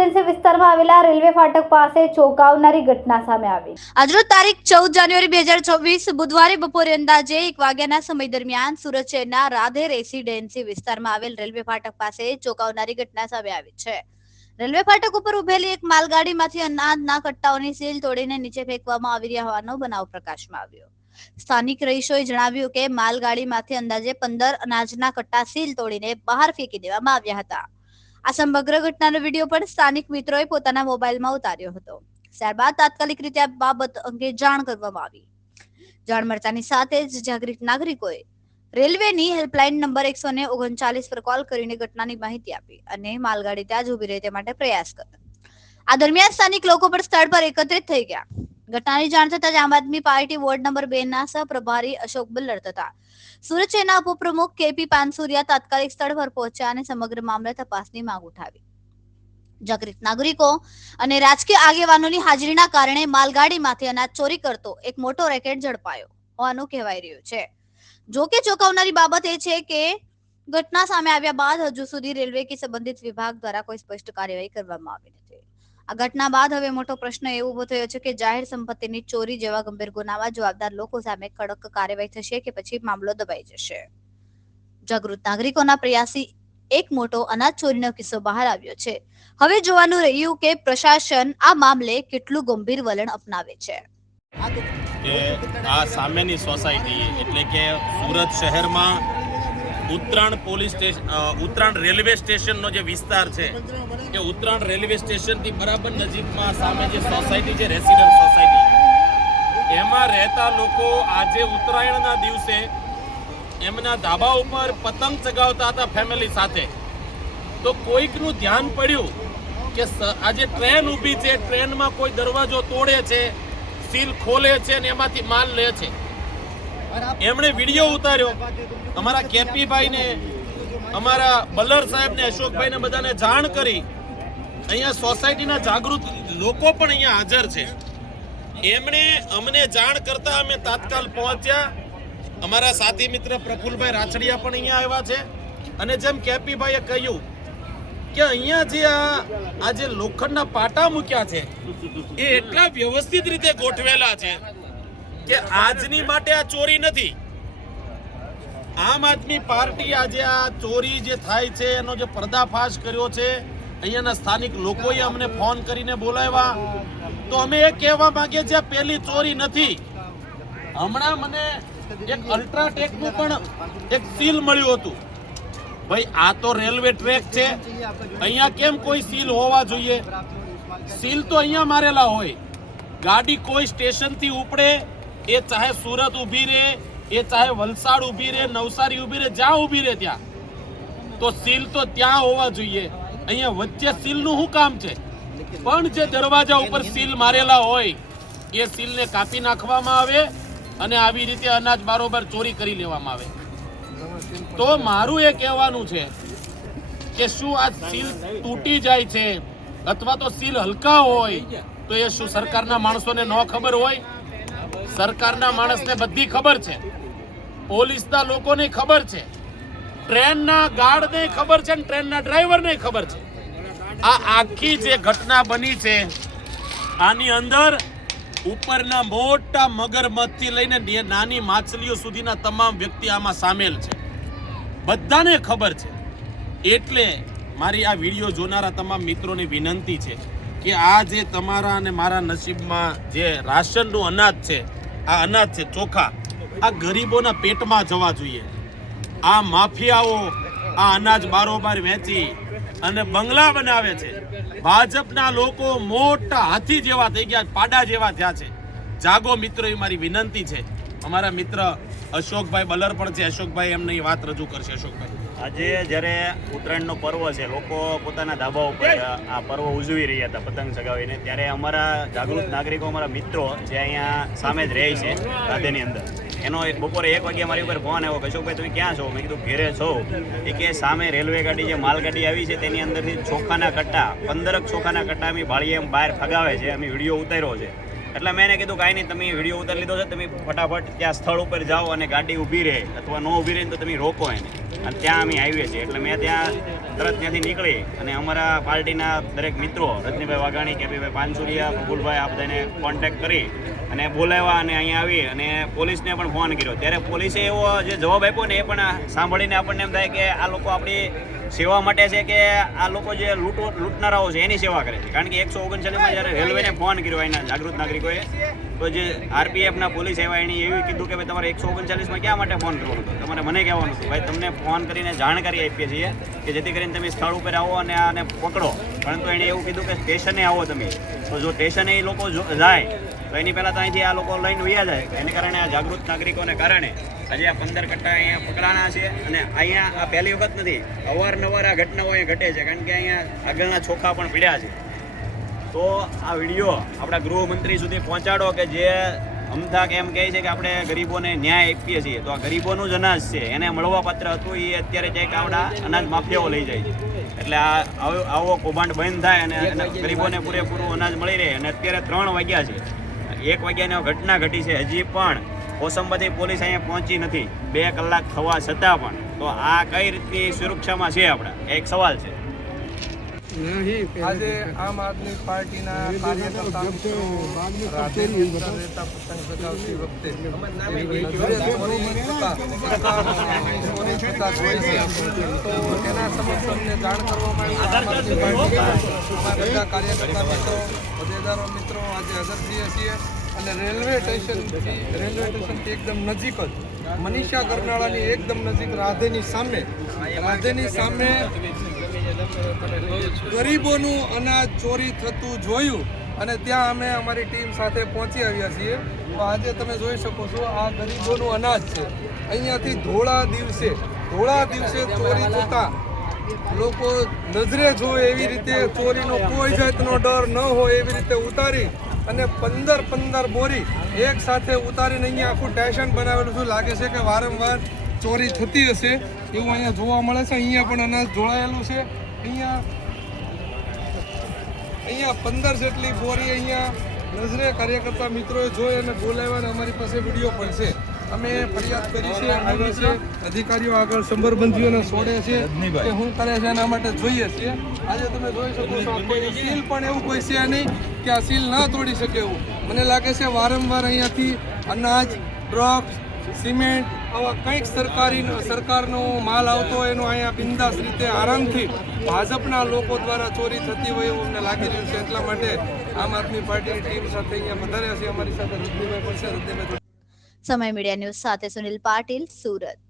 Residency વિસ્તારમાં આવેલા railway ફાટક પાસે ચોંકાવનારી ઘટના સામે આવી. આજરોજ તારીખ ચૌદ જાન્યુઆરી બે હજાર છવ્વીસ બુધવારે બપોરે અંદાજે એક વાગ્યાના સમય દરમિયાન સુરત શહેરના રાધે રેસિડેન્સી વિસ્તારમાં આવેલ રેલવે ફાટક પાસે ચોંકાવનારી ઘટના સામે આવી છે. રેલવે ફાટક ઉપર ઉભેલી એક માલગાડીમાંથી અનાજના કટ્ટાઓની સીલ તોડીને નીચે ફેંકવામાં આવી રહ્યા હોવાનો બનાવ પ્રકાશમાં આવ્યો. સ્થાનિક રહીશોએ જણાવ્યું કે માલગાડીમાંથી અંદાજે પંદર અનાજના કટ્ટા સીલ તોડીને બહાર ફેંકી દેવામાં આવ્યા હતા. આ સમગ્ર ઘટનાનો વીડિયો પણ સ્થાનિક મિત્રોએ પોતાના મોબાઈલમાં ઉતાર્યો હતો. ત્યારબાદ તાત્કાલિક રીતે આ બાબત અંગે જાણ કરવામાં આવી. જાણ મળતાની સાથે જ જાગૃત નાગરિકોએ રેલવેની હેલ્પલાઇન નંબર એકસો ને ઓગણચાલીસ પર કોલ કરીને ઘટનાની માહિતી આપી અને માલગાડી ત્યાં જ ઊભી રહે તે માટે પ્રયાસ કર્યો. આ દરમિયાન સ્થાનિક લોકો પણ સ્થળ પર એકત્રિત થઈ ગયા. ઘટનાની જાણ થતાં જ આમ આદમી પાર્ટી વોર્ડ નંબર બે ના સહપ્રભારી અશોક બલ્લર તથા સુરત શહેરના ઉપપ્રમુખ કેપી પાનસુરિયા તાત્કાલિક સ્થળ પર પહોંચ્યા અને સમગ્ર મામલે તપાસની માંગ ઉઠાવી. જાગૃત નાગરિકો અને રાજકીય આગેવાનોની હાજરીના કારણે માલગાડીમાંથી અનાજ ચોરી કરતો એક મોટો રેકેટ ઝડપાયો હોવાનું કહેવાય રહ્યું છે. જો કે ચોંકાવનારી બાબત એ છે કે ઘટના સામે આવ્યા બાદ હજુ સુધી રેલવે કે સંબંધિત વિભાગ દ્વારા કોઈ સ્પષ્ટ કાર્યવાહી કરવામાં આવી નથી. આ ઘટના બાદ હવે મોટો પ્રશ્ન એ ઊભો થયો છે કે જાહેર સંપત્તિની ચોરી જેવા ગંભીર ગુનામાં જવાબદાર લોકો સામે કડક કાર્યવાહી થશે કે પછી મામલો દબાઈ જશે? જાગૃત નાગરિકોના પ્રયાસી એક મોટો અનાજ ચોરીનો કિસ્સો બહાર આવ્યો છે. હવે જોવાનું રહ્યું કે પ્રશાસન આ મામલે કેટલું ગંભીર વલણ અપનાવે છે. આ સામેની સોસાયટી એટલે કે સુરત શહેરમાં Uttarayan police station Uttarayan railway સ્ટેશનનો જે વિસ્તાર છે કે ઉત્તરાયણ રેલવે સ્ટેશનથી બરાબર નજીકમાં સામે જે સોસાયટી છે, રેસિડન્ટ સોસાયટી, એમાં રહેતા લોકો આજે ઉત્તરાયણના દિવસે એમના ધાબા ઉપર પતંગ ચગાવતા હતા ફેમિલી સાથે. તો કોઈકનું ધ્યાન પડ્યું કે આજે ટ્રેન ઊભી છે, ટ્રેનમાં કોઈ દરવાજો તોડે છે, સીલ ખોલે છે ને એમાંથી માલ લે છે. એમણે વીડિયો ઉતાર્યો. અમારા કેપીભાઈને અમારા બલ્લર સાહેબને, અશોકભાઈને બધાને જાણ કરી. અહીંયા સોસાયટીના જાગૃત લોકો પણ અહીંયા હાજર છે. એમણે અમને જાણ કરતા અમે તાત્કાલ પહોંચ્યા. અમારા સાથી મિત્ર પ્રફુલભાઈ રાછડિયા પણ અહીંયા આવ્યા છે. અને જેમ કેપીભાઈએ કહ્યું કે અહીંયા જે આ આ જે લોખંડના પાટા મૂક્યા છે, એ એટલા વ્યવસ્થિત રીતે ગોઠવેલા છે. કે આજની માટે આ ચોરી નથી. આમ આદમી પાર્ટી આજે આ ચોરી જે થાય છે, એનો જે પર્દાફાશ કર્યો છે, અહીંયાના સ્થાનિક લોકોએ અમને ફોન કરીને બોલાવ્યા. તો અમે એ કહેવા માંગીએ છીએ પહેલી ચોરી નથી. હમણાં મને એક અલ્ટ્રાટેકનું પણ એક સીલ મળ્યું હતું. ભાઈ, આ તો રેલવે ટ્રેક છે. અહીંયા કેમ કોઈ સીલ હોવા જોઈએ? સીલ તો અહીંયા મારેલા હોય. ગાડી કોઈ સ્ટેશનથી ઉપડે એ ચાહે સુરત ઊભી રહે એ ચાહે વલસાડ ઊભી રહે નવસારી ઊભી રહે જ્યાં ઊભી રહે ત્યાં. તો સીલ તો ત્યાં હોવા જોઈએ. અહીંયા વચ્ચે સીલનું શું કામ છે? પણ જે દરવાજા ઉપર સીલ મારેલા હોય, એ સીલને કાપી નાખવામાં આવે અને આવી રીતે અનાજ બારોબાર ચોરી કરી લેવામાં આવે. તો મારું એ કહેવાનું છે કે શું આ સીલ તૂટી જાય છે? અથવા તો સીલ હલકા હોય, તો એ શું સરકારના માણસોને ન ખબર હોય? સરકારના માણસને બધી ખબર છે. પોલીસના લોકોને ખબર છે. ટ્રેનના ગાર્ડને ખબર છે અને ટ્રેનના ડ્રાઈવરને ખબર છે. આ આખી જે ઘટના બની છે, આની અંદર ઉપરના મોટા મગરમચ્છથી લઈને નાની માછલીઓ સુધીના તમામ વ્યક્તિ આમાં સામેલ છે. બધાને ખબર છે. એટલે મારી આ વીડિયો જોનારા તમામ મિત્રોને વિનંતી છે કે આ જે તમારા અને મારા નસીબમાં જે રાશનનું અનાજ છે આ અનાજ છે, ચોખા. આ ગરીબોના પેટમાં જવા જોઈએ. આ માફિયાઓ આ અનાજ બારોબાર વેચી અને બંગલા બનાવે છે. ભાજપના લોકો મોટા હાથી જેવા થઈ ગયા, પાડા જેવા થયા છે. જાગો મિત્રો, એ મારી વિનંતી છે. અમારા મિત્ર અશોકભાઈ બલર પણ છે. અશોકભાઈ એમને વાત રજૂ કરશે, અશોકભાઈ. આજે જ્યારે ઉત્તરાયણનો પર્વ છે લોકો પોતાના ધાબા ઉપર આ પર્વ ઉજવી રહ્યા હતા પતંગ ચગાવીને. ત્યારે અમારા જાગૃત નાગરિકો અમારા મિત્રો જે અહીંયા સામે જ રહે છે રાધેની અંદર એનો એક બપોરે એક વાગ્યા મારી ઉપર ફોન આવ્યો કશોકભાઈ તમે ક્યાં છો? મેં કીધું ઘેરે છો. એ કે સામે રેલવે ગાડી જે માલગાડી આવી છે તેની અંદરથી ચોખાના કટ્ટા પંદરક ચોખાના કટ્ટા અમે ભાળીએ એમ બહાર ફગાવે છે અમે વીડિયો ઉતાર્યો છે. એટલે મેં એને કીધું કાંઈ નહીં તમે વીડિયો ઉતારી લીધો છે તમે ફટાફટ ત્યાં સ્થળ ઉપર જાઓ અને ગાડી ઊભી રહે અથવા ન ઊભી રહે તો તમે રોકો એને. અને ત્યાં અમે આવીએ છીએ. એટલે મેં ત્યાં તરત ત્યાંથી નીકળી અને અમારા પાર્ટીના દરેક મિત્રો, રજનીભાઈ વાઘાણી, કેપીભાઈ પાનસુરિયા, પ્રફુલભાઈ, આ બધાને કોન્ટેક્ટ કરી અને બોલાવ્યા અને અહીંયા આવી અને પોલીસને પણ ફોન કર્યો. ત્યારે પોલીસે એવો જે જવાબ આપ્યો ને એ પણ સાંભળીને આપણને એમ થાય કે આ લોકો આપણી સેવા માટે છે કે આ લોકો જે લૂંટો લૂંટનારાઓ છે એની સેવા કરે છે. કારણ કે એકસો ઓગણચાલીસમાં જ્યારે રેલવેને ફોન કર્યો એના જાગૃત નાગરિકોએ તો જે આરપીએફના પોલીસ આવ્યા એણે એવું કીધું કે ભાઈ તમારે એકસો ઓગણચાલીસમાં ક્યાં માટે ફોન કરવાનો હતો? તમારે મને કહેવાનું હતું. ભાઈ, તમને ફોન કરીને જાણકારી આપીએ છીએ કે જેથી કરીને તમે સ્થળ ઉપર આવો અને આને પકડો. પરંતુ એણે એવું કીધું કે સ્ટેશને આવો તમે. તો જો સ્ટેશને એ લોકો જાય, તો એની પહેલાં તો અહીંથી આ લોકો લઈને વયા જાય. એને કારણે આ જાગૃત નાગરિકોને કારણે આજે આ પંદર કટ્ટા અહીંયા પકડાણા છે અને અહીંયા આ પહેલી વખત નથી. અવારનવાર આ ઘટનાઓ અહીંયા ઘટે છે. કારણ કે અહીંયા આગળના ચોખા પણ પીડ્યા છે. તો આ વીડિયો આપણા ગૃહમંત્રી સુધી પહોંચાડો કે જે અમથા એમ કહે છે કે આપણે ગરીબોને ન્યાય આપીએ છીએ. તો આ ગરીબોનું જ અનાજ છે. એને મળવા પાત્ર હતું એ અત્યારે ક્યાંક આપણા અનાજ માફિયાઓ લઈ જાય છે. એટલે આ આવો- કૌભાંડ બંધ થાય અને ગરીબોને પૂરેપૂરું અનાજ મળી રહે. અને અત્યારે ત્રણ વાગ્યા છે. એક વાગ્યાની ઘટના ઘટી છે. હજી પણ કોસંબધી પોલીસ અહીંયા પહોંચી નથી. બે કલાક થવા છતાં પણ. તો આ કઈ રીતની સુરક્ષામાં છે આપણા? એક સવાલ છે. આજે આમ આદમી પાર્ટીના કાર્યકર્તા રહેતા પતંગ ચગાવતી વખતે નજરે ચોરી થતા, ચોરી થતા જોઈ છે. તો એના સમક્ષ અમને જાણ કરવામાં આવી બધા કાર્યકર્તા મિત્રો હોદ્દેદારો મિત્રો આજે હાજર થઈએ છીએ અને રેલવે સ્ટેશનથી રેલવે સ્ટેશનથી એકદમ નજીક જ મનીષા કરનાળાની એકદમ નજીક રાધેની સામે રાધેની સામે ગરીબોનું અનાજ ચોરી થતું જોયું અને ત્યાં અમે અમારી ટીમ સાથે પહોંચી આવ્યા છીએ. તો આજે તમે જોઈ શકો છો, આ ગરીબોનું અનાજ છે. અહીંયાથી ધોળા દિવસે ધોળા દિવસે ચોરી થતા લોકો નજરે જોવે એવી રીતે ચોરીનો કોઈ જાતનો ડર ન હોય એવી રીતે ઉતારી અને પંદર પંદર બોરી એક સાથે ઉતારીને અહીંયા આખું ટેશન બનાવેલું છે. લાગે છે કે વારંવાર ચોરી થતી હશે. એવું અહીંયા જોવા મળે છે. અહીંયા પણ અનાજ જોડાયેલું છે. અહીંયા અહીંયા પંદર જેટલી બોરી અહીંયા નજરે કાર્યકર્તા મિત્રોએ જોઈ અને બોલાવ્યા અને અમારી પાસે વીડિયો પણ છે. અમે ફરિયાદ કરી છે આવ્યા છે અધિકારીઓ આગળ સંબરબંધીઓને છોડે છે કે શું કરે છે એના માટે જોઈએ છીએ આજે તમે જોઈ શકો છો કોઈ સીલ પણ એવું કોઈ છે નહીં કે આ સીલ ના તોડી શકે એવું. મને લાગે છે વારંવાર અહીંયાથી અનાજ ડ્રગ્સ સિમેન્ટ આવા કંઈક સરકારી સરકારનો માલ આવતો હોય એનો અહીંયા બિંદાસ રીતે આરામથી ભાજપના લોકો દ્વારા ચોરી થતી હોય એવું અમને લાગી રહ્યું છે. એટલા માટે આમ આદમી પાર્ટીની ટીમ સાથે અહીંયા વધારે છે અમારી સાથે રજનીભાઈ પણ છે. રજનીભાઈ સમય મીડિયા ન્યૂઝ સાથે સુનિલ પાટીલ, સુરત.